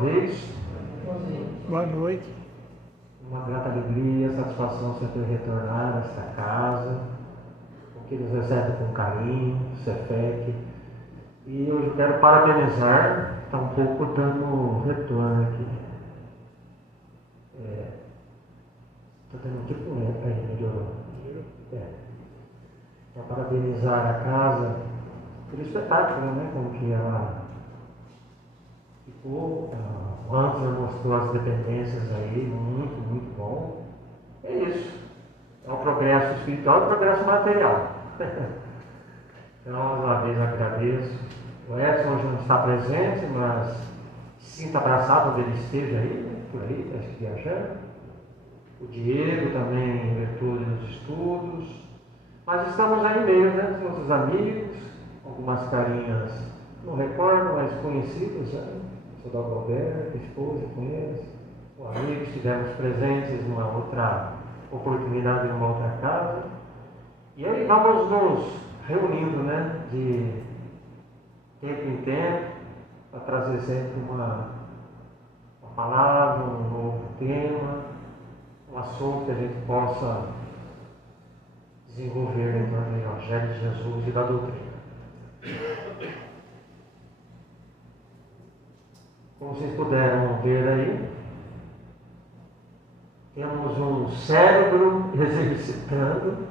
vez. Boa noite. Uma grata alegria, satisfação sempre retornar a esta casa, que nos recebe com carinho, Cefec. E hoje eu quero parabenizar, está um pouco dando retorno aqui. Estou tendo um tipo aí, melhorou. Para parabenizar a casa pelo espetáculo, né? Como que ela ficou. O Antônio mostrou as dependências aí, muito bom. É isso. É o progresso espiritual e o progresso material. Então, mais uma vez, agradeço. O Edson hoje não está presente, mas sinta abraçado onde ele esteja aí, né? Por aí, acho que viajando. O Diego também em virtude nos estudos. Mas estamos aí mesmo, né? Os nossos amigos, algumas carinhas, não recordo, mas conhecidos, né? O seu Alberto, a esposa, conhece. O amigo, estivemos presentes numa outra oportunidade, numa outra casa. E aí vamos nos reunindo, né? De tempo em tempo, para trazer sempre uma palavra, um novo tema, um assunto que a gente possa desenvolver em torno do Evangelho de Jesus e da doutrina. Como vocês puderam ver aí, temos um cérebro exercitando,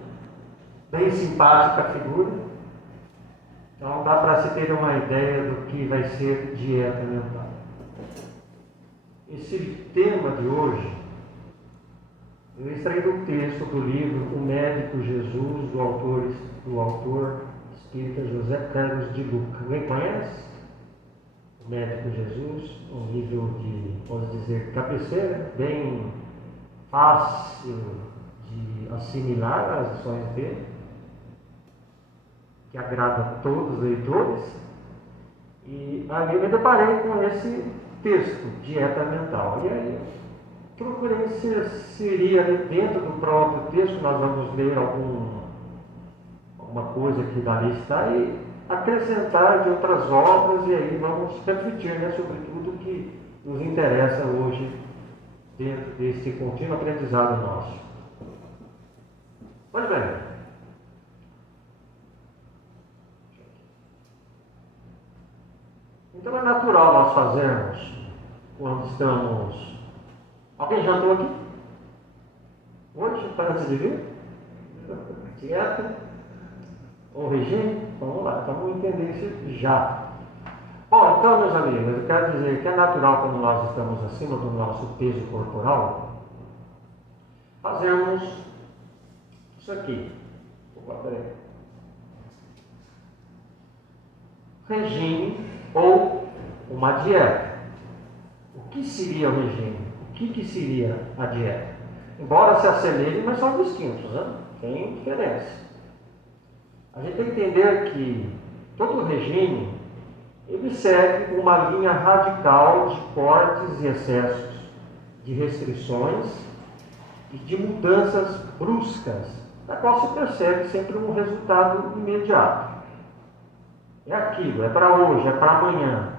bem simpática a figura. Então dá para se ter uma ideia do que vai ser dieta mental. Esse tema de hoje, eu extraí do texto do livro O Médico Jesus, do autor espírita José Carlos de Luca. Alguém conhece? O Médico Jesus, um livro de, vamos dizer, cabeceira, bem fácil de assimilar as lições dele, que agrada a todos os leitores. E ali eu me deparei com esse texto, Dieta Mental. E aí procurei se seria dentro do próprio texto, nós vamos ler alguma coisa que dali está e acrescentar de outras obras, e aí vamos refletir, né, sobre tudo que nos interessa hoje dentro desse contínuo aprendizado nosso. Pois bem, então é natural nós fazermos quando estamos... Alguém jantou aqui? Hoje, antes de vir? Dieta? Ou regime? Vamos lá, então vamos entender isso já. Bom, então, meus amigos, eu quero dizer que é natural, quando nós estamos acima do nosso peso corporal, fazermos isso aqui. Opa, peraí. Regime ou uma dieta. O que seria o regime? O que seria a dieta? Embora se assemelhem, mas são distintos, né? Tem diferença. A gente tem que entender que todo regime ele segue uma linha radical de cortes e excessos, de restrições e de mudanças bruscas, da qual se percebe sempre um resultado imediato. É aquilo, é para hoje, é para amanhã,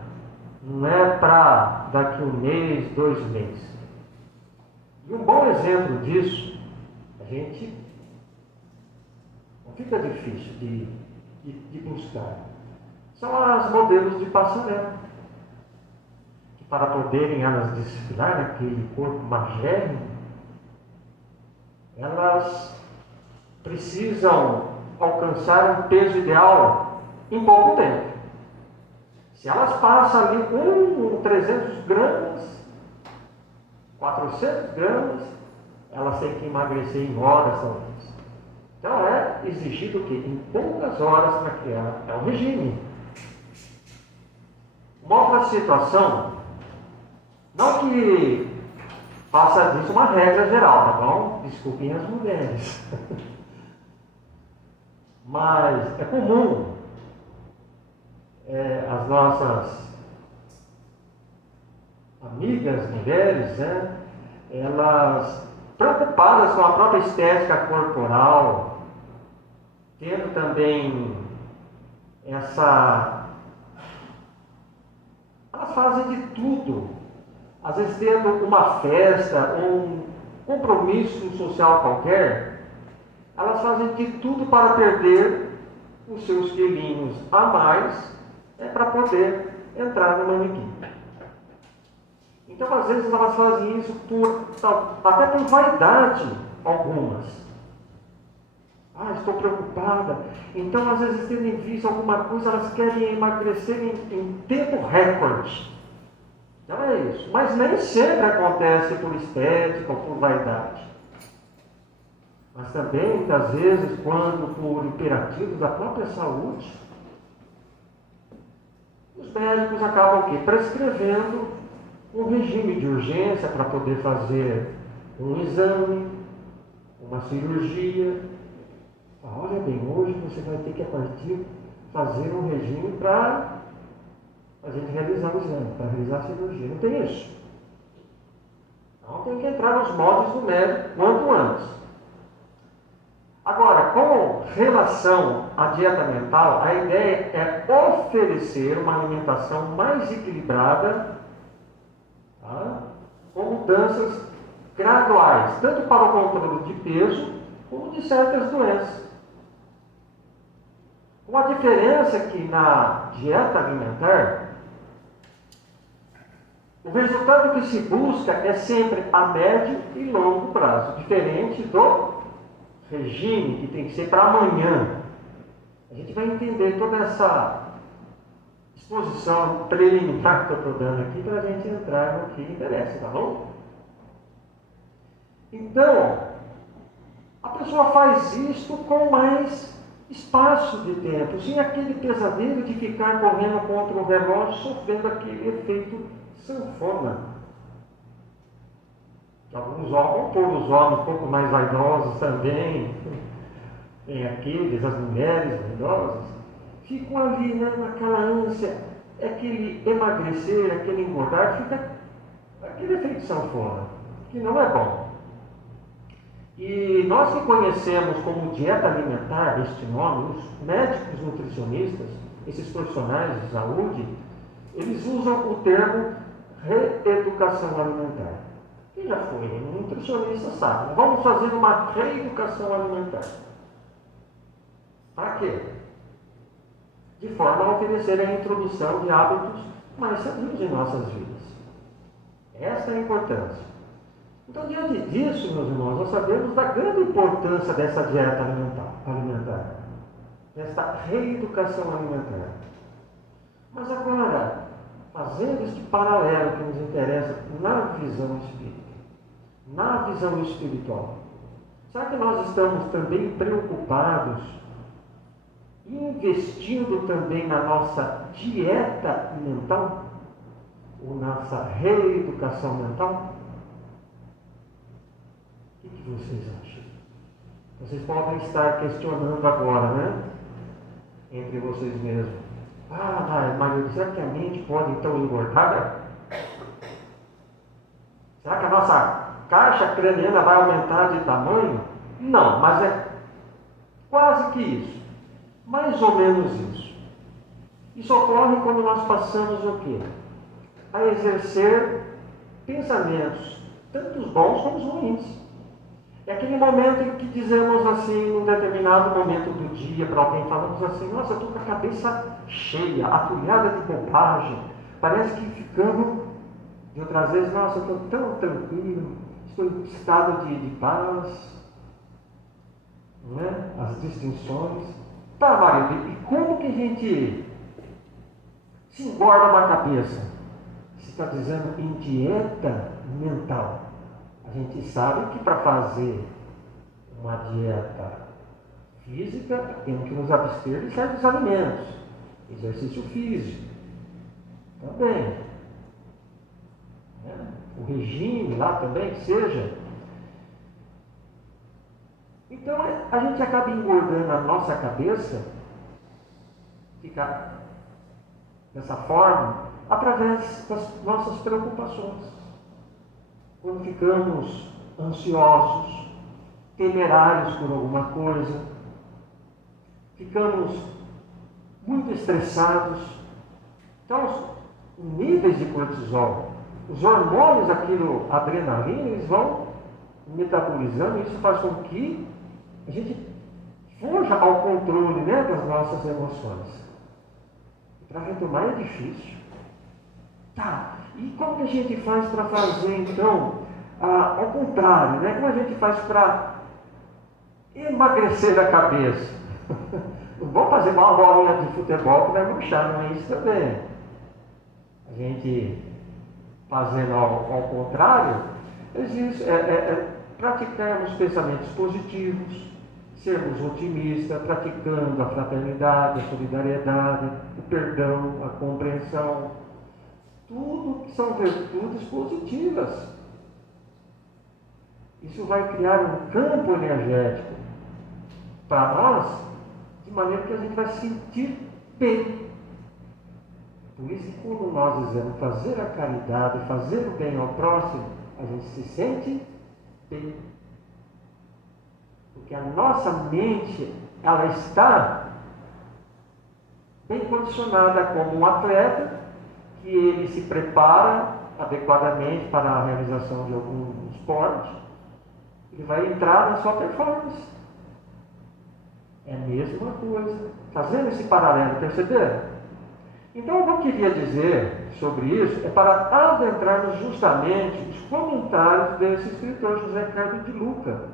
não é para daqui um mês, 2 meses. E um bom exemplo disso, a gente não fica difícil de buscar, são as modelos de passarela, que para poderem elas desfilar naquele corpo magérrimo, elas precisam alcançar um peso ideal em pouco tempo. Se elas passam ali com 300 gramas, 400 gramas, elas têm que emagrecer em horas talvez. Então é exigido o quê? Em poucas horas para que ela é um regime. Uma outra situação, não que faça disso uma regra geral, tá bom? Desculpem as mulheres. Mas é comum as nossas amigas mulheres, né, elas preocupadas com a própria estética corporal, tendo também elas fazem de tudo às vezes tendo uma festa ou um compromisso social qualquer, elas fazem de tudo para perder os seus quilinhos a mais, para poder entrar no manequim. Então, às vezes, elas fazem isso até por vaidade, algumas. Estou preocupada. Então, às vezes, tendo em vista alguma coisa, elas querem emagrecer em tempo recorde. Então é isso. Mas nem sempre acontece por estética ou por vaidade. Mas também, muitas vezes, quando por imperativos da própria saúde, os médicos acabam o quê? Prescrevendo um regime de urgência para poder fazer um exame, uma cirurgia. Olha bem, hoje você vai ter que, a partir, fazer um regime para a gente realizar o exame, para realizar a cirurgia. Não tem isso. Então tem que entrar nos moldes do médico quanto antes. Agora, com relação à dieta mental, a ideia é oferecer uma alimentação mais equilibrada, tá? Com mudanças graduais, tanto para o controle de peso, como de certas doenças. Com a diferença que na dieta alimentar, o resultado que se busca é sempre a médio e longo prazo, diferente do regime, que tem que ser para amanhã. A gente vai entender toda essa exposição preliminar que eu estou dando aqui para a gente entrar no que interessa, tá bom? Então, a pessoa faz isto com mais espaço de tempo, sem aquele pesadelo de ficar correndo contra o relógio, sofrendo aquele efeito sanfona. Alguns homens, todos os homens um pouco mais vaidosos também, tem aqueles, as mulheres vaidosas, ficam ali, né, naquela ânsia, aquele emagrecer, aquele engordar, fica aquele efeito sanfona, que não é bom. E nós que conhecemos como dieta alimentar este nome, os médicos nutricionistas, esses profissionais de saúde, eles usam o termo reeducação alimentar. Quem já foi um nutricionista sabe, vamos fazer uma reeducação alimentar. Para quê? De forma a oferecer a introdução de hábitos mais sadios em nossas vidas. Esta é a importância. Então, diante disso, meus irmãos, nós sabemos da grande importância dessa dieta alimentar, desta reeducação alimentar. Mas agora, fazendo este paralelo que nos interessa na visão espírita, na visão espiritual, será que nós estamos também preocupados, investindo também na nossa dieta mental, ou nossa reeducação mental? O que vocês acham? Vocês podem estar questionando agora, né? Entre vocês mesmos. Maria, será que a mente pode então engordar? Será que a nossa caixa craniana vai aumentar de tamanho? Não, mas é quase que isso. Mais ou menos isso. Isso ocorre quando nós passamos o quê? A exercer pensamentos, tanto os bons como os ruins. É aquele momento em que dizemos assim, num determinado momento do dia, para alguém, falamos assim, nossa, eu estou com a cabeça cheia, atulhada de bobagem, parece que ficamos, de outras vezes, nossa, eu estou tão tranquilo, estou em estado de paz, né? As distinções. Tá, Maria, e como que a gente se engorda na cabeça? Você está dizendo em dieta mental. A gente sabe que para fazer uma dieta física, temos que nos abster de certos alimentos. Exercício físico também. O regime lá também, que seja. Então, a gente acaba engordando a nossa cabeça, fica dessa forma, através das nossas preocupações. Quando ficamos ansiosos, temerários por alguma coisa, ficamos muito estressados. Então, os níveis de cortisol os hormônios, aquilo, a adrenalina, eles vão metabolizando, e isso faz com que a gente fuja ao controle, né, das nossas emoções. Para retomar é difícil. Tá, e como que a gente faz para fazer, então, ao contrário, né? Como a gente faz para emagrecer a cabeça? Não vamos fazer uma bolinha de futebol que vai murchar, não é isso também. A gente, fazendo ao contrário, existe, praticarmos pensamentos positivos, sermos otimistas, praticando a fraternidade, a solidariedade, o perdão, a compreensão. Tudo que são virtudes positivas. Isso vai criar um campo energético para nós, de maneira que a gente vai se sentir bem. Por isso que quando nós dizemos fazer a caridade, fazer o bem ao próximo, a gente se sente bem. Porque a nossa mente, ela está bem condicionada como um atleta, que ele se prepara adequadamente para a realização de algum esporte, ele vai entrar na sua performance. É a mesma coisa. Fazendo esse paralelo, perceberam? Então, o que eu queria dizer sobre isso é para adentrarmos justamente os comentários desse escritor, José Carlos de Luca,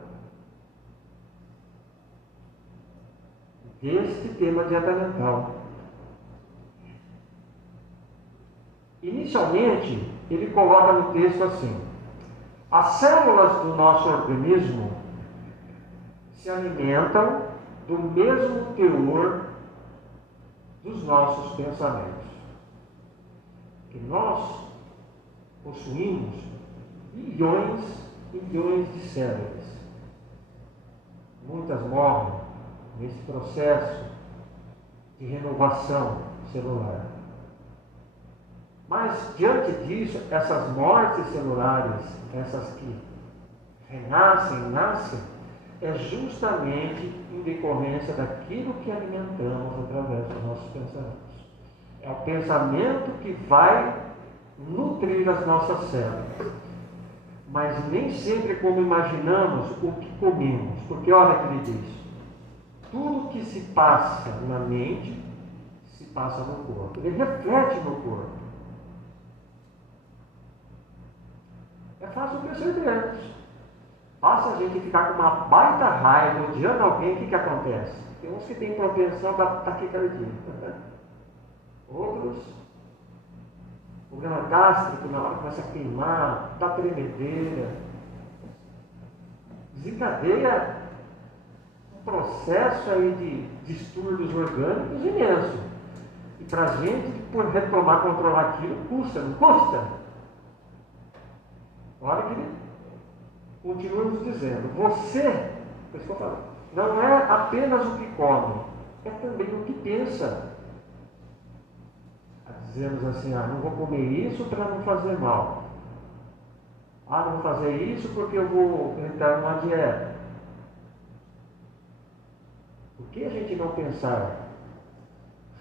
deste tema dieta mental. Inicialmente, ele coloca no texto assim: as células do nosso organismo se alimentam do mesmo teor dos nossos pensamentos. Que nós possuímos bilhões e bilhões de células. Muitas morrem nesse processo de renovação celular. Mas, diante disso, essas mortes celulares, essas que renascem, nascem, é justamente em decorrência daquilo que alimentamos através dos nossos pensamentos. É o pensamento que vai nutrir as nossas células. Mas nem sempre como imaginamos o que comemos. Porque olha o que ele diz: tudo que se passa na mente, se passa no corpo. Ele reflete no corpo. É fácil percebermos. Basta a gente ficar com uma baita raiva odiando alguém, o que acontece? Tem uns que têm propensão para taquicardia. Outros, problema gástrico, na hora começa a queimar, dá tremedeira. Desencadeia um processo aí de distúrbios orgânicos imenso. E para a gente, por retomar, controlar aquilo, custa, não custa? Olha que ele continua nos dizendo: você, por isso que eu falo, não é apenas o que come, é também o que pensa. Dizemos assim: não vou comer isso para não fazer mal. Não vou fazer isso porque eu vou entrar numa dieta. Por que a gente não pensar?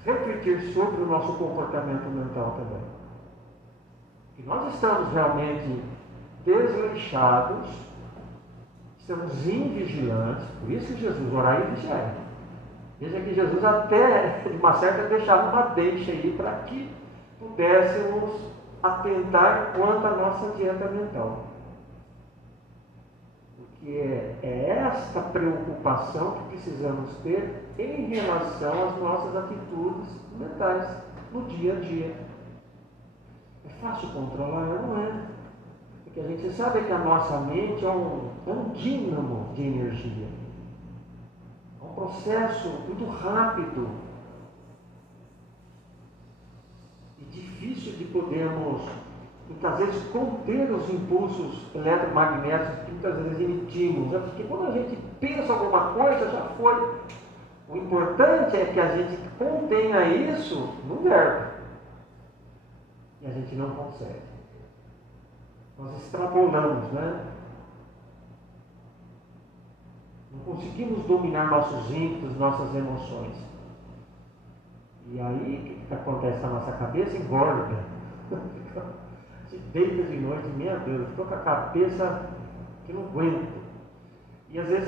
Refletir sobre o nosso comportamento mental também. Que nós estamos realmente desleixados, estamos invigilantes, por isso que Jesus orar e vigiar. Veja que Jesus até, de uma certa, deixava uma deixa aí para que pudéssemos atentar quanto à nossa dieta mental. Porque é esta preocupação que precisamos ter em relação às nossas atitudes mentais no dia a dia. É fácil controlar? Não é. Porque a gente sabe que a nossa mente é um dínamo de energia. É um processo muito rápido e difícil de podermos, muitas vezes, conter os impulsos eletromagnéticos que muitas vezes emitimos. Porque quando a gente pensa alguma coisa, já foi. O importante é que a gente contenha isso no verbo. E a gente não consegue. Nós extrapolamos, né? Não conseguimos dominar nossos ímpetos, nossas emoções. E aí, o que acontece na nossa cabeça? Engorda. Se deita de noite, meu Deus, eu fico com a cabeça que não aguento. E às vezes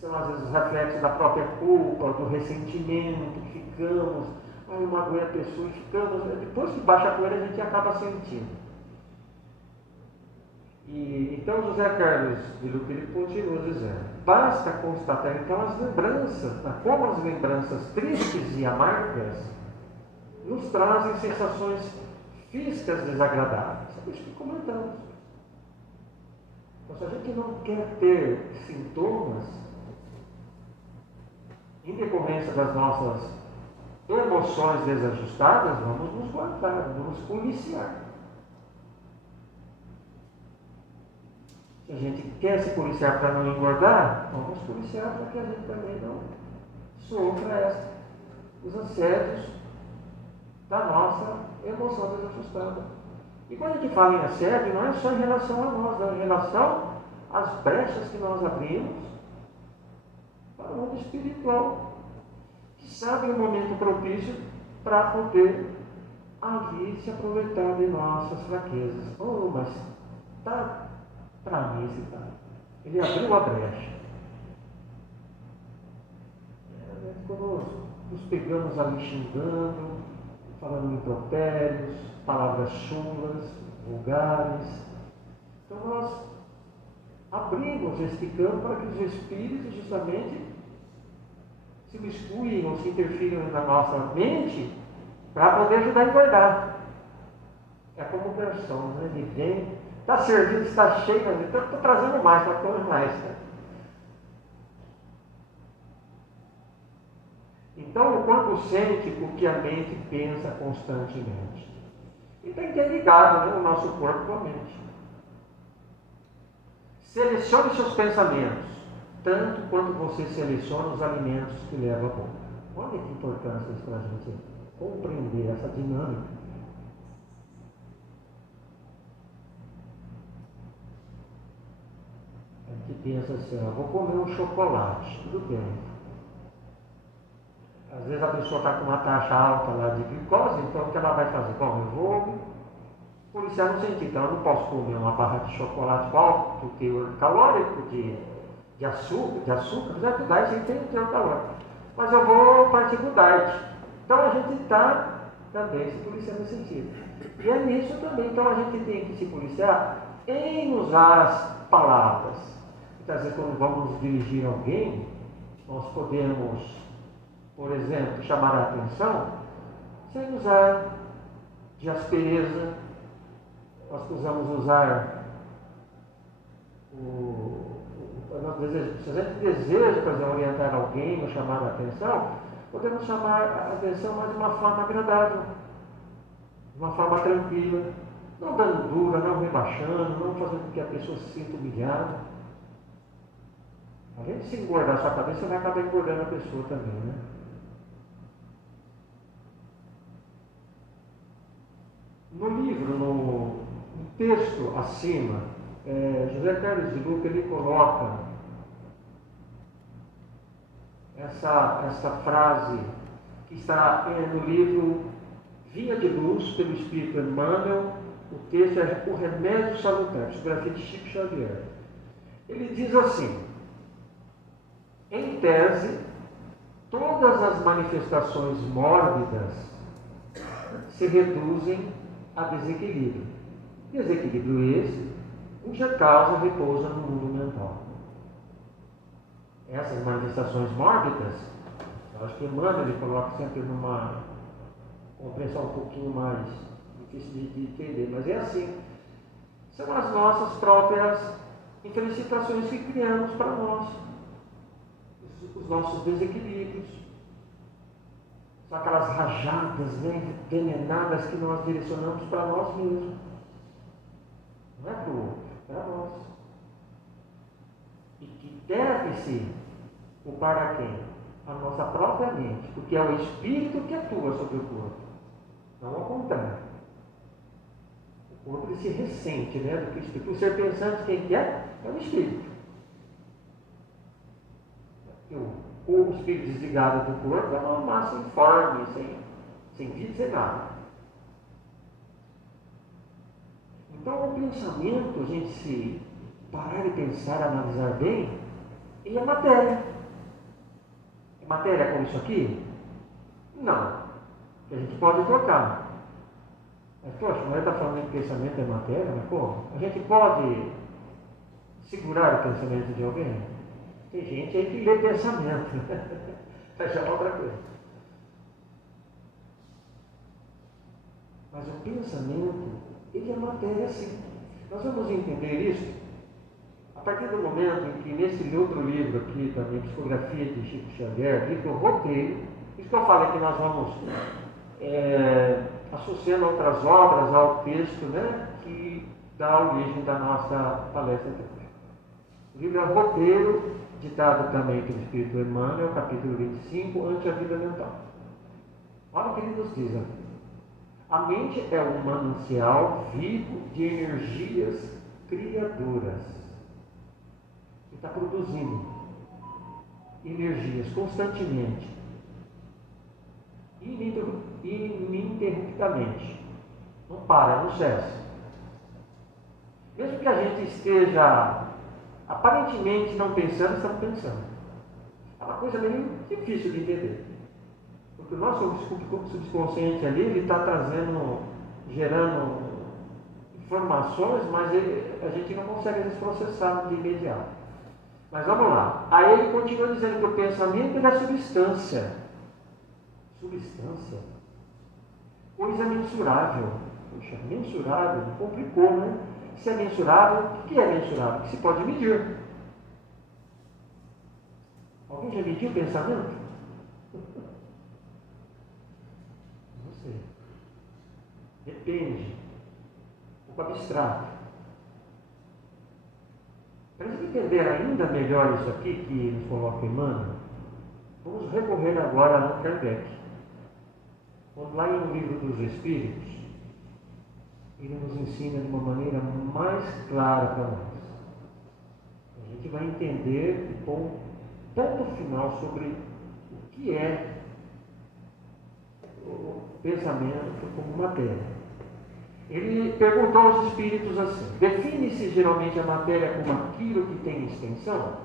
são às vezes os reflexos da própria culpa, do ressentimento que ficamos, aí eu magoei a pessoa e ficamos, depois que baixa a poeira a gente acaba sentindo. E então José Carlos de Luca ele continua dizendo, basta constatar então as lembranças, como as lembranças tristes e amargas nos trazem sensações físicas desagradáveis. É isso que comentamos. Então, se a gente não quer ter sintomas em decorrência das nossas emoções desajustadas, vamos nos guardar, vamos policiar. Se a gente quer se policiar para não engordar, vamos policiar para que a gente também não sofra os assédios da nossa emoção desajustada. E quando a gente fala em assédio, não é só em relação a nós, é em relação às brechas que nós abrimos para o mundo espiritual, que sabe o momento propício para poder ali se aproveitar de nossas fraquezas. Oh, mas tá para mim esse cara. Ele abriu a brecha. Quando nos pegamos ali xingando, falando impropérios, palavras chulas, vulgares. Então nós abrimos esse campo para que os espíritos justamente se misturem ou se interfiram na nossa mente para poder ajudar a engordar. É como garçom, né? Ele vem, está servindo, está cheio, então estou trazendo mais, está comendo mais. Né? Então o corpo sente o que a mente pensa constantemente. E está interligado, né, o nosso corpo com a mente. Selecione seus pensamentos, tanto quanto você seleciona os alimentos que leva à boca. Olha que importância isso para a gente compreender essa dinâmica. A gente pensa assim, vou comer um chocolate, tudo bem. Às vezes a pessoa está com uma taxa alta lá de glicose, então o que ela vai fazer? Bom, eu vou policiar no sentido, então eu não posso comer uma barra de chocolate com alto teor calórico, de açúcar, apesar que o diet tem teor calórico, mas eu vou partir do diet. Então a gente está também se policiando nesse sentido. E é nisso também, então a gente tem que se policiar em usar as palavras. Então, às vezes, quando vamos nos dirigir a alguém, nós podemos, por exemplo, chamar a atenção sem usar de aspereza. Nós precisamos usar se a gente deseja, por exemplo, orientar alguém ou chamar a atenção, podemos chamar a atenção, mas de uma forma agradável, de uma forma tranquila, não dando dura, não rebaixando, não fazendo com que a pessoa se sinta humilhada. A gente, se engordar a sua cabeça, vai acabar engordando a pessoa também, né? No livro, no texto acima, José Carlos de Luca ele coloca essa frase que está no livro Via de Luz, pelo Espírito Emmanuel. O texto é O Remédio Salutar, psicografia de Chico Xavier. Ele diz assim: em tese, todas as manifestações mórbidas se reduzem a desequilíbrio. Desequilíbrio esse cuja causa repousa no mundo mental. Essas manifestações mórbidas, eu acho que Emmanuel ele coloca sempre numa compreensão um pouquinho mais difícil de entender, mas é assim. São as nossas próprias infelicitações que criamos para nós. Os nossos desequilíbrios. São aquelas rajadas, né, envenenadas que nós direcionamos para nós mesmos. Não é para o outro, é para nós. E que deve-se culpar a quem? A nossa própria mente, porque é o espírito que atua sobre o corpo, não ao contrário. O corpo ele se ressente, né, do que o espírito. O ser pensante, quem que é? É o espírito. O espírito desligado do corpo é uma massa informe, sem vida, sem nada. Então, o pensamento, a gente se parar e pensar, analisar bem, ele é matéria. É matéria como isso aqui? Não. A gente pode trocar. Mas, poxa, mas ele está falando que pensamento é matéria, mas como? A gente pode segurar o pensamento de alguém? Tem gente aí que lê pensamento. Mas é outra coisa. Mas o pensamento, ele é matéria sim. Nós vamos entender isso a partir do momento em que, nesse outro livro aqui, também, Psicografia de Chico Xavier, livro Roteiro, isso que eu falei que nós vamos associando outras obras ao texto, né, que dá origem da nossa palestra de hoje. O livro é Roteiro, ditado também pelo Espírito Emmanuel, capítulo 25, Ante a Vida Mental. Olha o que ele nos diz aqui. A mente é um manancial vivo de energias criadoras. Ele está produzindo energias constantemente, ininterruptamente. Não para, não cessa. Mesmo que a gente esteja aparentemente não pensando, estamos pensando. É uma coisa meio difícil de entender. Porque o nosso subconsciente ali, ele está trazendo, gerando informações, mas a gente não consegue às vezes processar de imediato. Mas vamos lá. Aí ele continua dizendo que o pensamento ele é substância. Substância? Coisa mensurável. Puxa, mensurável, complicou, né? Se é mensurável, o que é mensurável? Que se pode medir. Alguém já mediu o pensamento? Não sei. Depende. Um pouco abstrato. Para a gente entender ainda melhor isso aqui que nos coloca Emmanuel, vamos recorrer agora a Allan Kardec. Quando lá em O Livro dos Espíritos, ele nos ensina de uma maneira mais clara para nós. A gente vai entender e pôr um ponto final sobre o que é o pensamento como matéria. Ele perguntou aos espíritos assim: define-se geralmente a matéria como aquilo que tem extensão,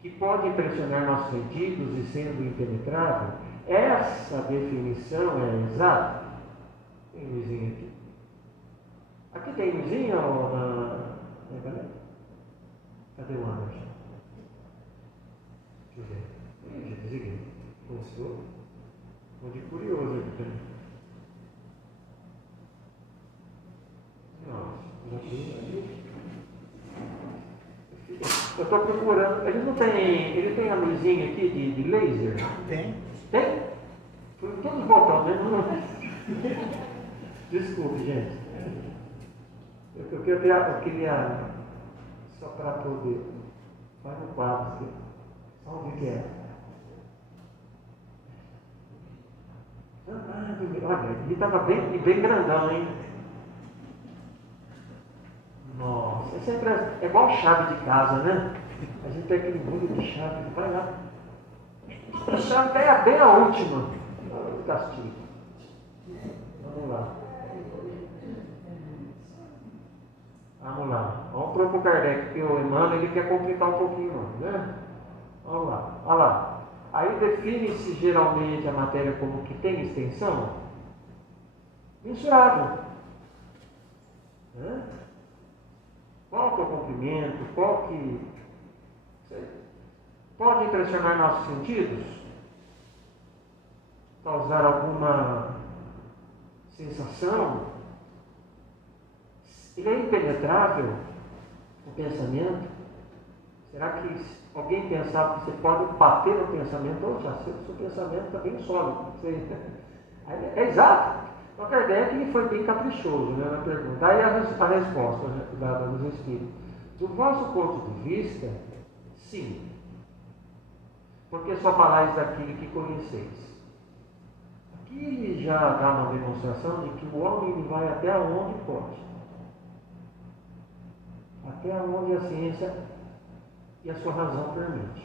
que pode impressionar nossos sentidos e sendo impenetrável? Essa definição é exata? Tem luzinha aqui. Aqui tem luzinha ou na. Cadê o Anderson? Deixa eu ver. Ih, já desliguei. Começou. Estou de curioso aqui também. Eu estou procurando. Ele não tem. Ele tem a luzinha aqui de laser? Tem. Tem? Foi todos botões, né? Desculpe, gente. Eu queria só para poder. Vai no quadro aqui. Só o que é. Olha, ele estava bem grandão, hein? Nossa, é sempre é igual chave de casa, né? A gente tem aquele mundo de chave, vai lá. A chave pega bem a última. O castigo. Vamos lá. Vamos lá. Vamos para o Kardec, porque o Emmanuel ele quer complicar um pouquinho mais, né? Vamos lá. Olha lá. Aí define-se geralmente a matéria como que tem extensão mensurável. Né? Qual que é o comprimento? Qual que pode impressionar nossos sentidos? Causar alguma sensação? Ele é impenetrável, o pensamento? Será que alguém pensava que você pode bater no pensamento? Poxa, seu pensamento está bem sólido. É exato. Então, Kardec ele foi bem caprichoso, né, na pergunta. Aí a resposta, né, dada nos Espíritos. Do vosso ponto de vista, sim. Porque só falais daquilo que conheceis. Aqui ele já dá uma demonstração de que o homem ele vai até onde pode. Até onde a ciência e a sua razão permite.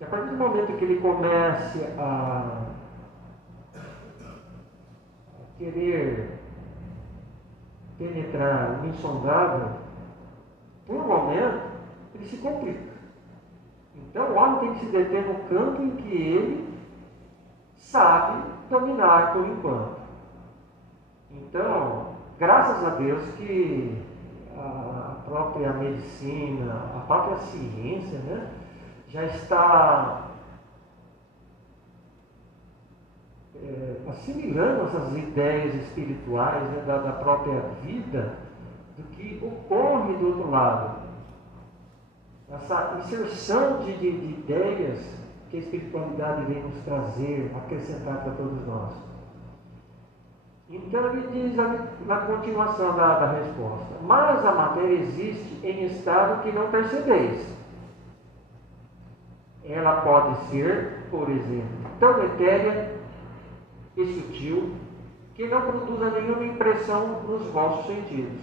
E a partir do momento que ele comece a querer penetrar o insondável, por um momento, ele se complica. Então o homem tem que se deter no campo em que ele sabe dominar por enquanto. Então, graças a Deus que a própria medicina, a própria ciência, né, já está assimilando essas ideias espirituais, né, da própria vida, do que ocorre do outro lado. Essa inserção de ideias que a espiritualidade vem nos trazer, acrescentar para todos nós. Então ele diz na continuação da resposta: mas a matéria existe em estado que não percebeis. Ela pode ser, por exemplo, tão etérea e sutil que não produza nenhuma impressão nos vossos sentidos.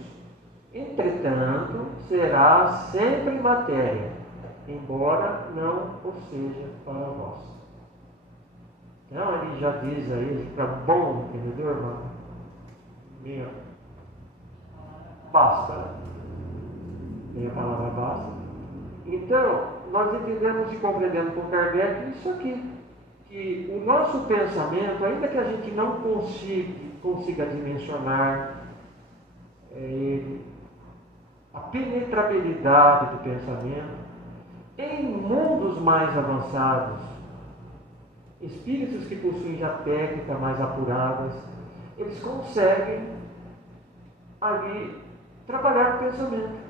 Entretanto, será sempre matéria, embora não o seja para vós. Então ele já diz aí, fica bom entendedor, irmão? Minha basta, minha palavra basta. Então, nós entendemos e compreendemos com Kardec isso aqui, que o nosso pensamento, ainda que a gente não consiga dimensionar a penetrabilidade do pensamento, em mundos mais avançados, espíritos que possuem já técnicas mais apuradas, eles conseguem ali trabalhar o pensamento.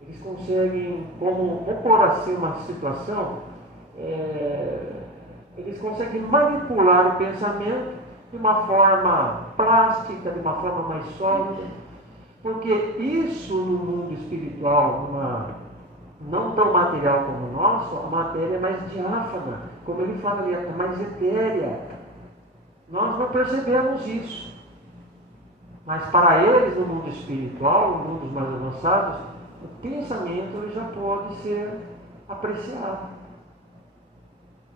Eles conseguem, como opor assim uma situação, eles conseguem manipular o pensamento de uma forma plástica, de uma forma mais sólida, porque isso no mundo espiritual, não tão material como o nosso, a matéria é mais diáfana, como ele fala ali, é mais etérea. Nós não percebemos isso. Mas para eles, no mundo espiritual, em mundos mais avançados, o pensamento já pode ser apreciado.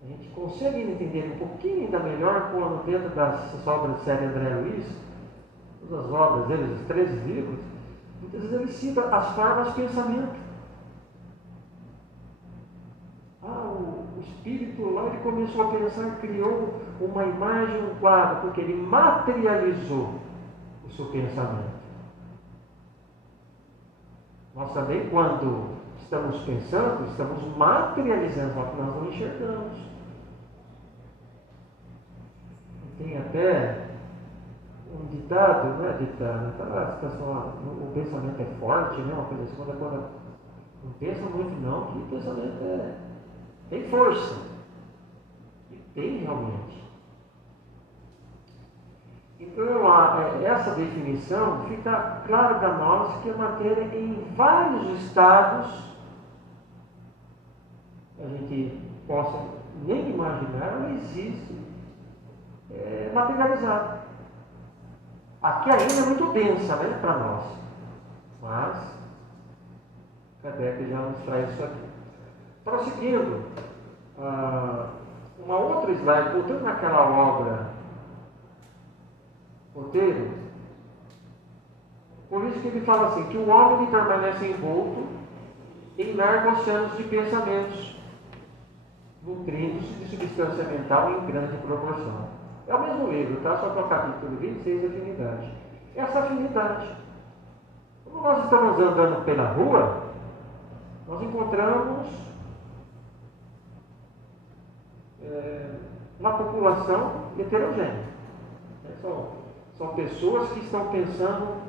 A gente consegue entender um pouquinho ainda melhor quando, dentro das obras de série André Luiz, todas as obras deles, os 13 livros, muitas vezes ele cita as formas de pensamento. O espírito lá, ele começou a pensar, criou uma imagem, um quadro, porque ele materializou o seu pensamento. Nós também, quando estamos pensando, estamos materializando o que nós não enxergamos. Tem até um ditado, não é ditado, o pensamento é forte, né? Uma coisa assim, quando não pensa muito não, que o pensamento tem força. E tem realmente. Então, essa definição fica claro para nós que a matéria, em vários estados, a gente possa nem imaginar, ela existe, materializada. Aqui ainda é muito densa, né, para nós. Mas, Kardec já nos traz isso aqui. Prosseguindo, uma outra slide, voltando naquela obra Roteiro, por isso que ele fala assim, que o homem permanece envolto em largos oceanos de pensamentos, nutrindo-se de substância mental em grande proporção. É o mesmo livro, tá? Só que é o capítulo 26, afinidade. Essa afinidade. Quando nós estamos andando pela rua, nós encontramos uma população heterogênea. São pessoas que estão pensando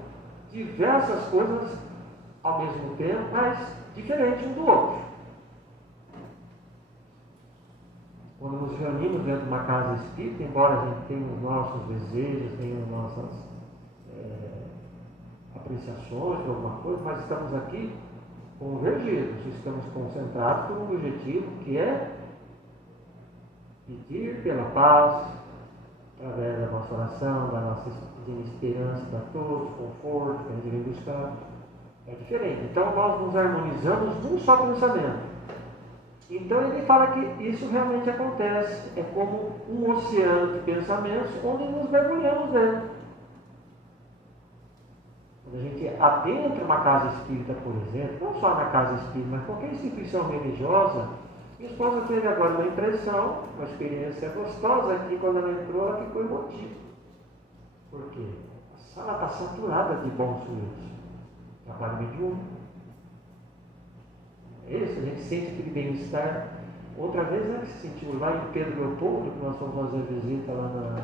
diversas coisas ao mesmo tempo, mas diferentes um do outro. Quando nos reunimos dentro de uma casa espírita, embora a gente tenha os nossos desejos, tenha as nossas apreciações de alguma coisa, mas estamos aqui convergidos, estamos concentrados por um objetivo que é pedir pela paz, através da nossa oração, da nossa esperança para todos, conforto que a gente vem buscar. É diferente. Então nós nos harmonizamos num só pensamento. Então ele fala que isso realmente acontece, é como um oceano de pensamentos onde nos mergulhamos dentro. Quando a gente adentra uma casa espírita, por exemplo, não só na casa espírita, mas qualquer instituição religiosa, minha esposa teve agora uma impressão, uma experiência gostosa, que quando ela entrou, ela ficou emotiva. Por quê? A sala está saturada de bons fluidos. Trabalho mediúnico. É isso, a gente sente aquele bem-estar. Outra vez, né, que se sentiu lá em Pedro Leopoldo, que nós fomos fazer visita lá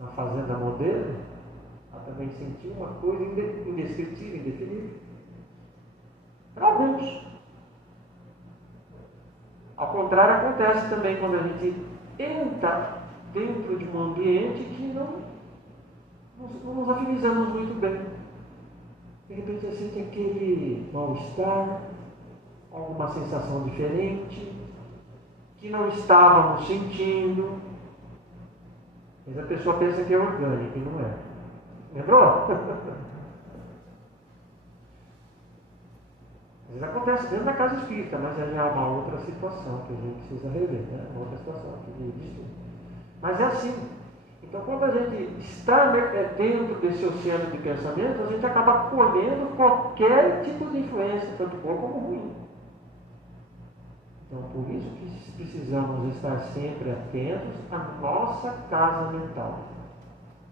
na Fazenda Modelo, ela também sentiu uma coisa indescritível, indefinível. Para alguns. Ao contrário, acontece também quando a gente entra dentro de um ambiente que não nos afinizamos muito bem. De repente a gente tem aquele mal-estar, alguma sensação diferente, que não estávamos sentindo. Mas a pessoa pensa que é orgânico e não é. Lembrou? Às vezes acontece dentro da casa espírita, mas é já uma outra situação que a gente precisa rever, né? Uma outra situação que de Mas é assim. Então, quando a gente está dentro desse oceano de pensamento, a gente acaba colhendo qualquer tipo de influência, tanto boa como ruim. Então, por isso que precisamos estar sempre atentos à nossa casa mental,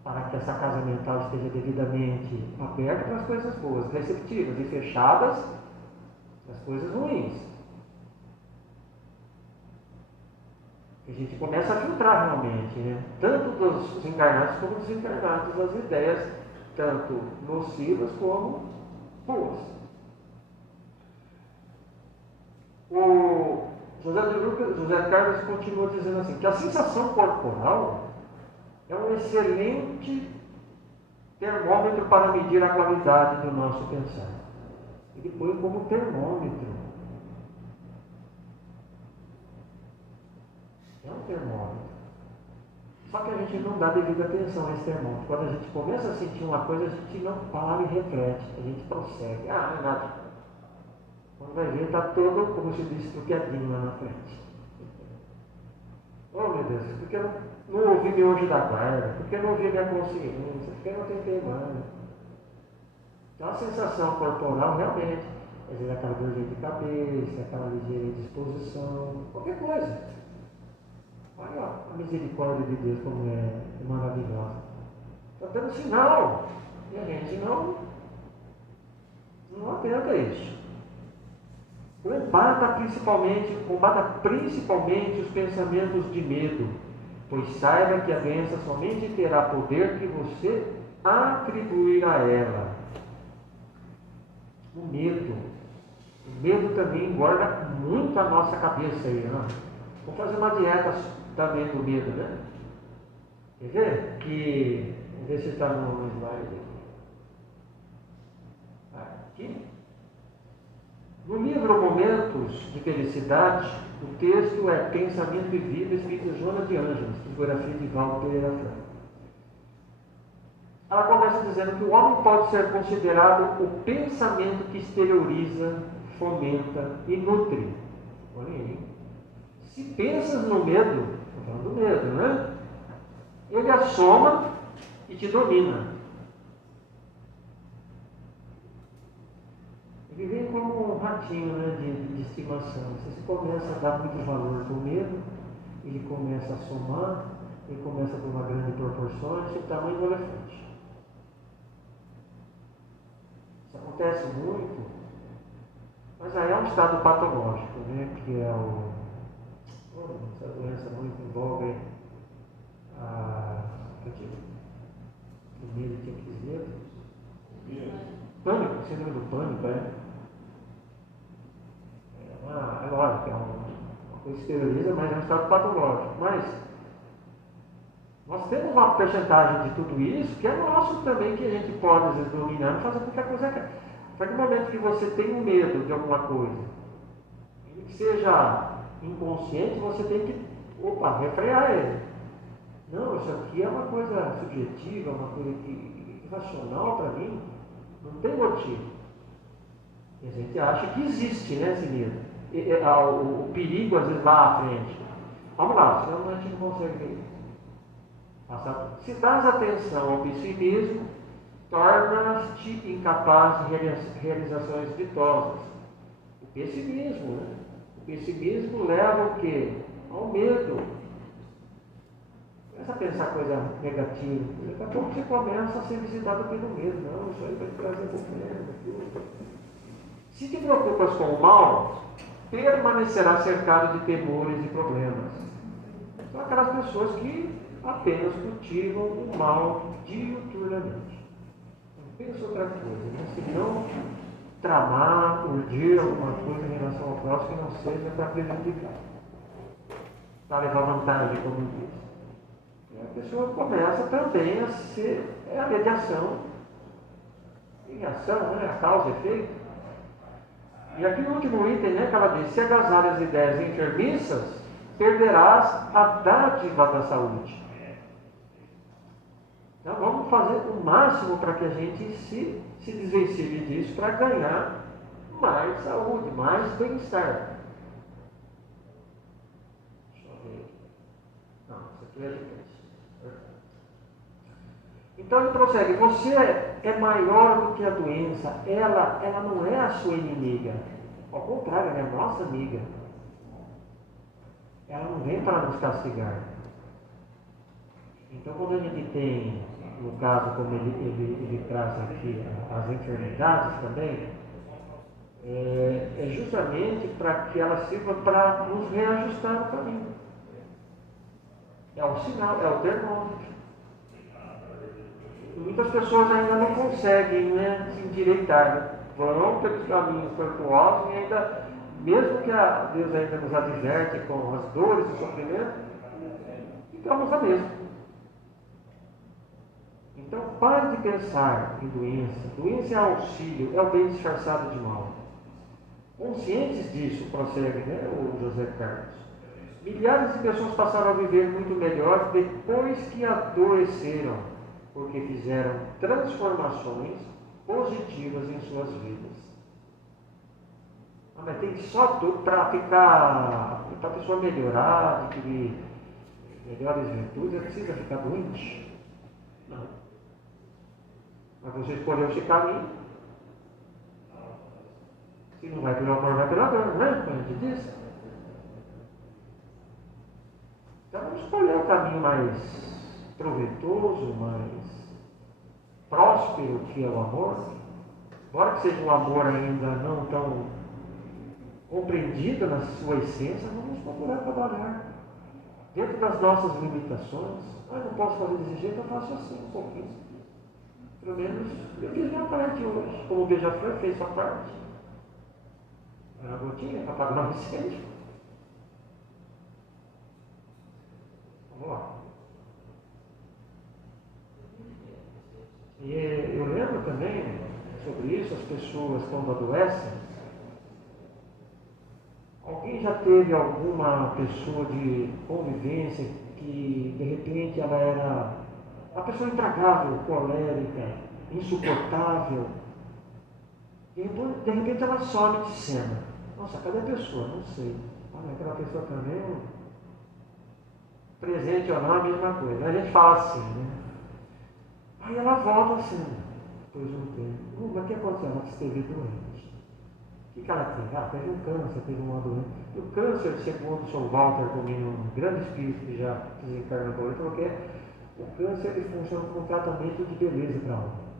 para que essa casa mental esteja devidamente aberta para as coisas boas, receptivas e fechadas para as coisas ruins. A gente começa a filtrar realmente, né? Tanto dos encarnados como dos desencarnados, as ideias, tanto nocivas como boas. O José Carlos continua dizendo assim, que a sensação corporal é um excelente termômetro para medir a qualidade do nosso pensar. Ele põe como termômetro. É um termômetro. Só que a gente não dá devida atenção a esse termômetro. Quando a gente começa a sentir uma coisa, a gente não para e reflete. A gente prossegue. Ah, não é nada. Quando vai ver, está todo, como se diz, truquedinho lá na frente. Oh, meu Deus, por que eu não ouvi meu anjo da guarda? Por que eu não ouvi minha consciência? Por que eu não tentei mais? Então a sensação corporal realmente, às vezes aquela dorzinha de cabeça, aquela ligeira disposição, qualquer coisa. Olha a misericórdia de Deus como é maravilhosa. Está dando sinal. E a gente não atenta a isso. Combata principalmente os pensamentos de medo, pois saiba que a doença somente terá poder que você atribuir a ela. O medo. O medo também engorda muito a nossa cabeça aí, né? Vamos fazer uma dieta também do medo, né? Quer ver? Vamos ver se está no slide aqui. No livro Momentos de Felicidade, o texto é Pensamento e Vida, escrito por Joana de Ângeles, psicografia de Valdo Pereira Franco. Ela começa dizendo que o homem pode ser considerado o pensamento que exterioriza, fomenta e nutre. Olha aí. Se pensas no medo, estou falando do medo, né? Ele assoma e te domina. Ele vem como um ratinho, né, de estimação. Você começa a dar muito valor para o medo, ele começa a somar, ele começa a tomar grandes proporções, o tamanho do elefante. Isso acontece muito, mas aí é um estado patológico, né, que é essa doença muito envolve o medo, tinha que dizer? Pânico, síndrome do pânico, é lógico, é uma coisa que exterioriza, mas é um estado patológico. Mas nós temos uma porcentagem de tudo isso que é nosso também, que a gente pode, às vezes, dominar e fazer qualquer coisa. A partir do momento que você tem um medo de alguma coisa, que seja inconsciente, você tem que, refrear ele. Não, isso aqui é uma coisa subjetiva, uma coisa irracional para mim, não tem motivo. E a gente acha que existe, né, esse medo. o perigo às vezes lá à frente. Vamos lá, senão a gente não consegue ver. Se dás atenção ao pessimismo, tornas-te incapaz de realizações vitoriosas. O pessimismo, né? O pessimismo leva o quê? Ao medo. Começa a pensar coisa negativa. Daqui a pouco você começa a ser visitado pelo medo. Não, isso aí vai te trazer problema. Se te preocupas com o mal, permanecerá cercado de temores e problemas. São aquelas pessoas que apenas cultivam o mal diuturnamente. Não pensa outra coisa, né? Se não tramar, urdir alguma coisa em relação ao próximo que não seja para prejudicar, para levar vantagem, como diz. E a pessoa começa também a ser a mediação em ação, né? A causa e efeito. E aqui no último item, né, que ela diz: se agasalhas as ideias enfermiças, perderás a dádiva da saúde. Então vamos fazer o máximo para que a gente se desvencilhe disso, para ganhar mais saúde, mais bem-estar. Deixa eu ver. Não, isso aqui é de... Então ele prossegue: você é maior do que a doença, ela não é a sua inimiga. Ao contrário, ela é nossa amiga. Ela não vem para nos castigar. Então quando a gente tem, no caso, como ele traz aqui as enfermidades também, é justamente para que ela sirva para nos reajustar o caminho. É o sinal, é o termômetro. Muitas pessoas ainda não conseguem, né, se endireitar, né? Vão pelos caminhos tortuosos e ainda, mesmo que Deus ainda nos adverte com as dores e o sofrimento, ficamos na mesma. Então pare de pensar em doença. Doença é auxílio, é o bem disfarçado de mal. Conscientes disso, prossegue, né, o José Carlos, milhares de pessoas passaram a viver muito melhor depois que adoeceram, porque fizeram transformações positivas em suas vidas. Mas tem só para a pessoa melhorar, adquirir melhores virtudes, ela precisa ficar doente? Não. Mas você escolheu esse caminho. Se não vai pelo amor, vai pela dor, não é? Como a gente diz. Então vamos escolher o caminho mais proveitoso, mais próspero, que é o amor. Embora que seja um amor ainda não tão compreendido na sua essência, vamos procurar trabalhar dentro das nossas limitações. Eu não posso fazer desse jeito, eu faço assim um pouquinho. Pelo menos eu fiz minha parte hoje, como o Beija-Flor fez sua parte. Uma gotinha para apagar o incêndio. Vamos lá. E eu lembro também sobre isso, as pessoas quando adoecem. Alguém já teve alguma pessoa de convivência que de repente ela era uma pessoa intragável, colérica, insuportável? E de repente ela some de cena. Nossa, cadê a pessoa? Não sei. Olha, aquela pessoa também, presente ou não, é a mesma coisa. A gente fala assim, né? Aí ela volta assim, depois de um tempo. Mas o que aconteceu? Ela esteve doente. O que ela teve? Teve um câncer, teve uma doença. E o câncer, segundo o Sr. Walter, também um grande espírito que já desencarnou, ele falou que o câncer ele funciona como um tratamento de beleza para a alma.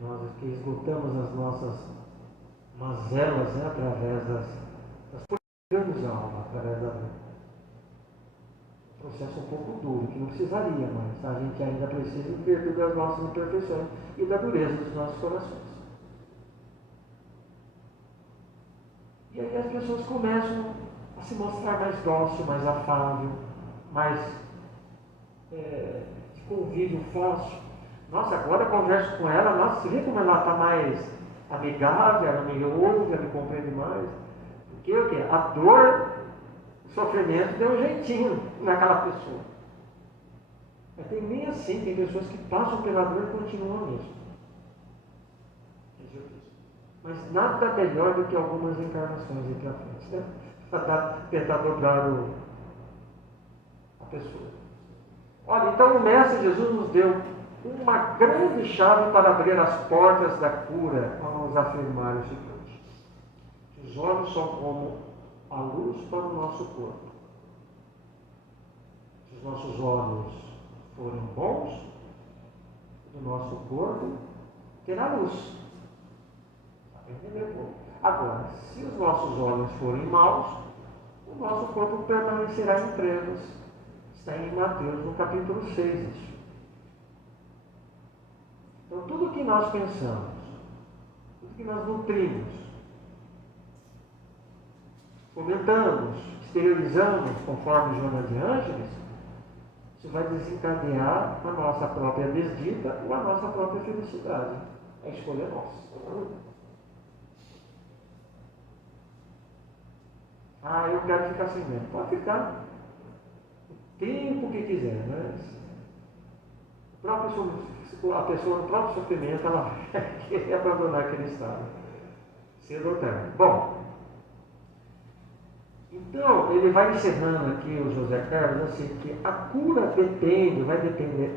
Nós que esgotamos as nossas mazelas, né, através das purificamos a alma, através da processo um pouco duro, que não precisaria, mas a gente ainda precisa em virtude das nossas imperfeições e da dureza dos nossos corações. E aí as pessoas começam a se mostrar mais dócil, mais afável, mais de convívio fácil. Nossa, agora eu converso com ela, nossa, você vê como ela está mais amigável, ela me ouve, ela me compreende mais. Porque o quê? A dor, o sofrimento deu um jeitinho naquela pessoa. Mas tem nem assim, tem pessoas que passam pela dor e continuam mesmo. Mas nada melhor do que algumas encarnações aqui à frente, né? Para tentar dobrar a pessoa. Olha, então o Mestre Jesus nos deu uma grande chave para abrir as portas da cura ao nos afirmar o seguinte: os olhos são como a luz para o nosso corpo. Se os nossos olhos forem bons, o nosso corpo terá luz. Agora, se os nossos olhos forem maus, o nosso corpo permanecerá em trevas. Está em Mateus, no capítulo 6, isso. Então, tudo que nós pensamos, tudo que nós nutrimos, fomentamos, exteriorizamos, conforme Joana de Ângeles, isso vai desencadear a nossa própria desdita ou a nossa própria felicidade. A escolha é nossa. Eu quero ficar sem medo. Pode ficar o tempo que quiser, mas a pessoa no próprio sofrimento, ela vai querer abandonar aquele estado. Cedo ou tarde. Bom, então ele vai encerrando aqui o José Carlos assim, que a cura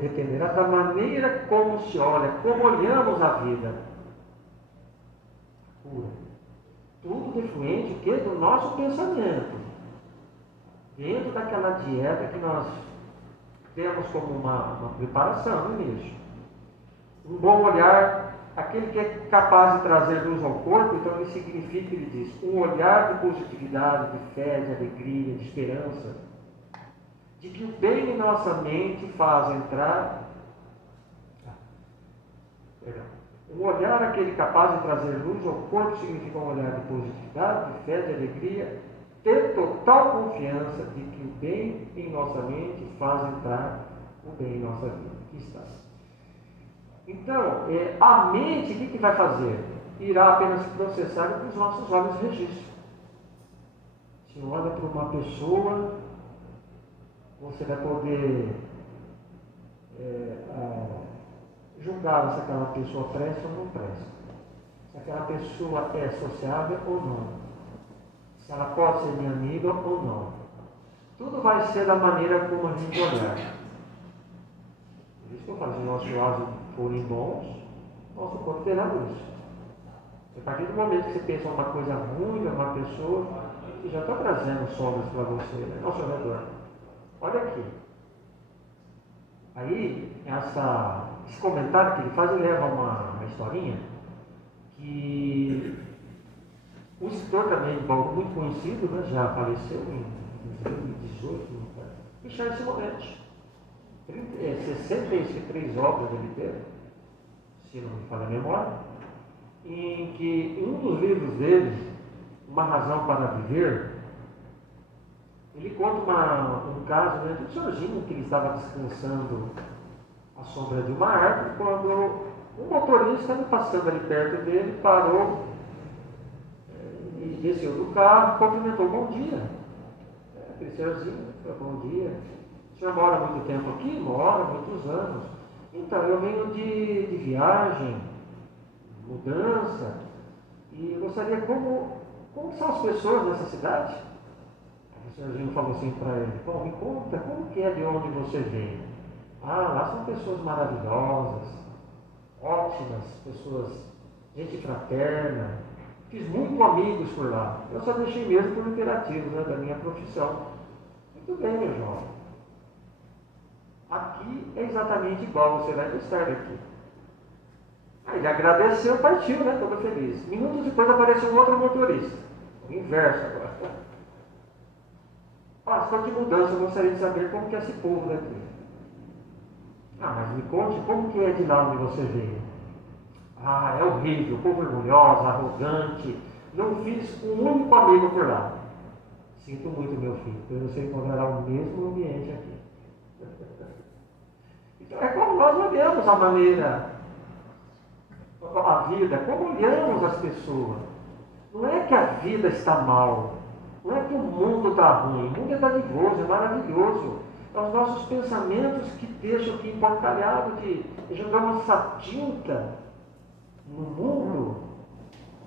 dependerá da maneira como se olha, como olhamos a vida. A cura. Tudo defluente do nosso pensamento. Dentro daquela dieta que nós temos como uma preparação no início. Um bom olhar, aquele que é capaz de trazer luz ao corpo, então ele significa, ele diz, um olhar de positividade, de fé, de alegria, de esperança, de que o bem em nossa mente faz entrar. Um olhar aquele capaz de trazer luz ao corpo significa um olhar de positividade, de fé, de alegria, ter total confiança de que o bem em nossa mente faz entrar o bem em nossa vida. Aqui está. Então, a mente, o que vai fazer? Irá apenas processar o que os nossos olhos registram. Se olha para uma pessoa, você vai poder julgar se aquela pessoa presta ou não presta. Se aquela pessoa é sociável ou não. Se ela pode ser minha amiga ou não. Tudo vai ser da maneira como a gente olhar. Por isso que eu falo, se os nossos olhos forem bons, nosso corpo terá luz. A partir do momento que você pensa uma coisa ruim, uma pessoa, você já está trazendo sombras para você, né, ao seu redor. Olha aqui. Aí, esse comentário que ele faz, ele leva uma historinha que um escritor também muito conhecido, né, já faleceu em 2018, Michel Simonetti. 63 obras ele teve, se não me falha a memória, em que um dos livros dele, Uma Razão para Viver, ele conta um caso, né, de um senhorzinho que ele estava descansando à sombra de uma árvore, quando um motorista, passando ali perto dele, parou e desceu do carro, cumprimentou: bom dia. Aquele senhorzinho falou: bom dia. O senhor mora muito tempo aqui? Mora, muitos anos. Então, eu venho de viagem, mudança, e gostaria, como são as pessoas nessa cidade? O senhorzinho falou assim para ele: bom, me conta, como que é de onde você veio? Lá são pessoas maravilhosas, ótimas, pessoas, gente fraterna. Fiz muitos amigos por lá. Eu só deixei mesmo por imperativos, né, da minha profissão. Muito bem, meu jovem. Aqui é exatamente igual, você vai gostar daqui. Aí ele agradeceu e partiu, né, todo feliz. Minutos depois apareceu um outro motorista. O inverso agora. Estou de mudança, eu gostaria de saber como que é esse povo daqui. Mas me conte, como que é de lá onde você veio? É horrível, povo orgulhoso, arrogante. Não fiz um único amigo por lá. Sinto muito, meu filho, pois você encontrará o mesmo ambiente aqui. Então é como nós olhamos a vida, como olhamos as pessoas. Não é que a vida está mal, não é que o mundo está ruim, o mundo é dadivoso, é maravilhoso. É os nossos pensamentos que deixam aqui emporcalhado, de jogamos essa tinta no mundo,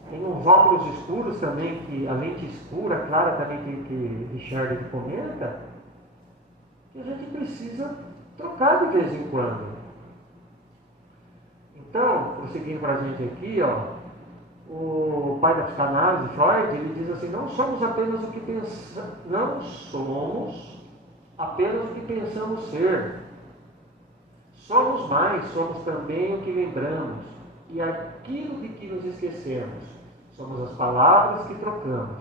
Tem uns óculos escuros também, que a lente escura, clara também, que Richard comenta, que a gente precisa trocar de vez em quando. Então, prosseguindo para a gente aqui, ó, o pai da psicanálise, Freud, ele diz assim: não somos apenas o que pensamos ser. Somos mais, somos também o que lembramos e aquilo de que nos esquecemos. Somos as palavras que trocamos,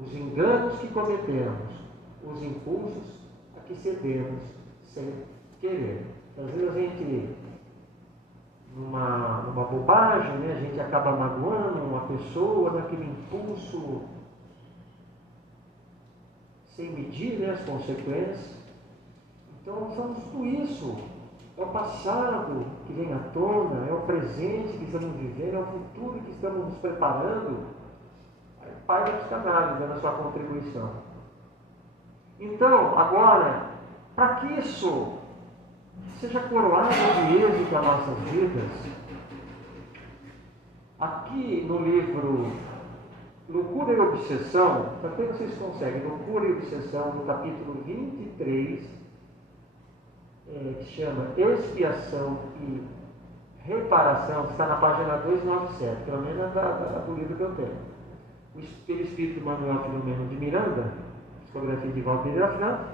os enganos que cometemos, os impulsos a que cedemos sem querer. Às vezes a gente, numa bobagem, né, a gente acaba magoando uma pessoa naquele impulso sem medir, né, as consequências. Então, somos tudo isso. É o passado que vem à tona, é o presente que estamos vivendo, é o futuro que estamos nos preparando. Aí o pai da psicanálise dando a sua contribuição. Então, agora, para que isso seja coroado de êxito às nossas vidas, aqui no livro Loucura e Obsessão, também vocês conseguem, Loucura e Obsessão, no capítulo 23, que chama Expiação e Reparação, que está na página 297, pelo menos do livro que eu tenho. Pelo espírito Manuel Filomeno de Miranda, psicografia de Walter Grafinato.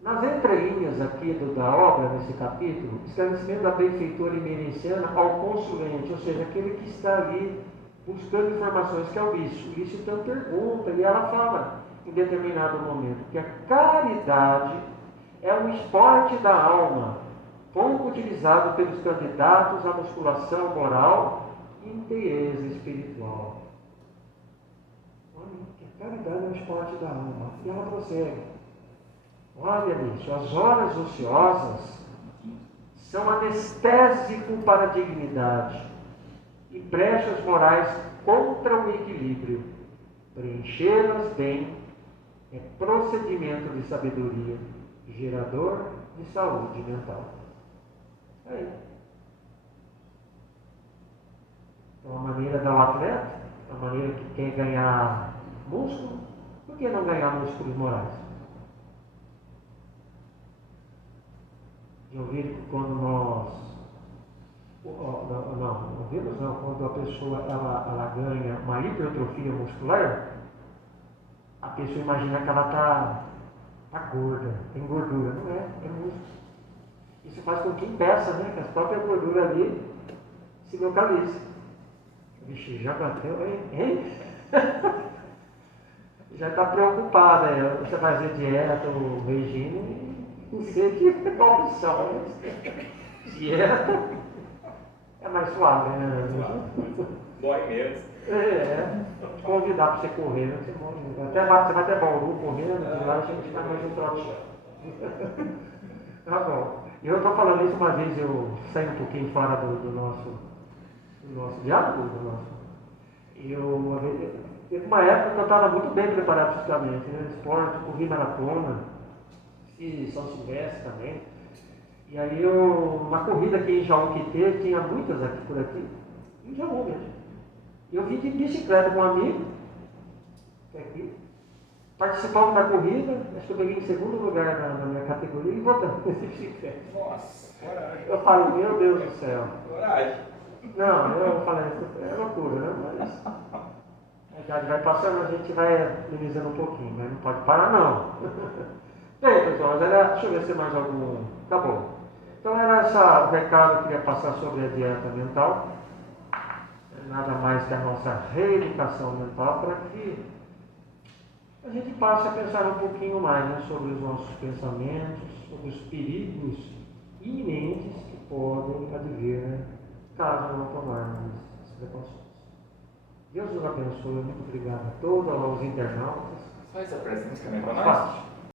Nas entrelinhas aqui da obra, nesse capítulo, esclarecimento da benfeitora imerenciana ao consulente, ou seja, aquele que está ali buscando informações, que é o Lício. O Lício então pergunta, e ela fala em determinado momento que a caridade é um esporte da alma, pouco utilizado pelos candidatos à musculação moral e empenheza espiritual. Olha, que a caridade é um esporte da alma. E ela prossegue. Olha, Lício, as horas ociosas são anestésico para a dignidade e brechas morais contra o equilíbrio. Preenchê-las bem é procedimento de sabedoria, gerador de saúde mental. Aí. Então, a maneira do atleta, a maneira que quer ganhar músculo, por que não ganhar músculos morais? Já ouviram que quando nós... Não vimos não, quando a pessoa ela ganha uma hipertrofia muscular, a pessoa imagina que ela está gorda, tem gordura. Não é, é músculo. Isso faz com que impeça, né, que as próprias gorduras ali se localizem. Vixe, já bateu, hein? Já está preocupada, você vai fazer dieta ou regime, não sei que opção, né? Dieta é mais suave, né? Dói menos. Convidar para você correr, né? Você vai até Bauru correndo, lá a gente está mais um trotinho. Tá bom. E eu estou falando isso uma vez, eu saí um pouquinho fora do nosso diálogo, teve uma época que eu estava muito bem preparado fisicamente, né? Esporte, corri maratona, fiz São Silvestre também. E aí uma corrida aqui em Jaú que teve, tinha muitas aqui por aqui, em Jaú mesmo. Eu vim de bicicleta com um amigo, aqui, participamos da corrida, acho que eu peguei em segundo lugar na minha categoria e voltamos nesse bicicleta. Nossa, coragem. Eu falo, meu Deus do céu. Coragem. Não, eu falei, é loucura, né? Mas a idade vai passando, a gente vai minimizando um pouquinho, mas não pode parar não. Bem, pessoal, deixa eu ver se tem mais algum. Tá bom. Então era esse o recado que eu queria passar sobre a dieta mental. Nada mais que a nossa reeducação mental para que a gente passe a pensar um pouquinho mais, né, sobre os nossos pensamentos, sobre os perigos iminentes que podem advir, né, caso não tomarmos as precauções. Deus nos abençoe, muito obrigado a todos, aos internautas. Faz a presença também para nós. Fácil.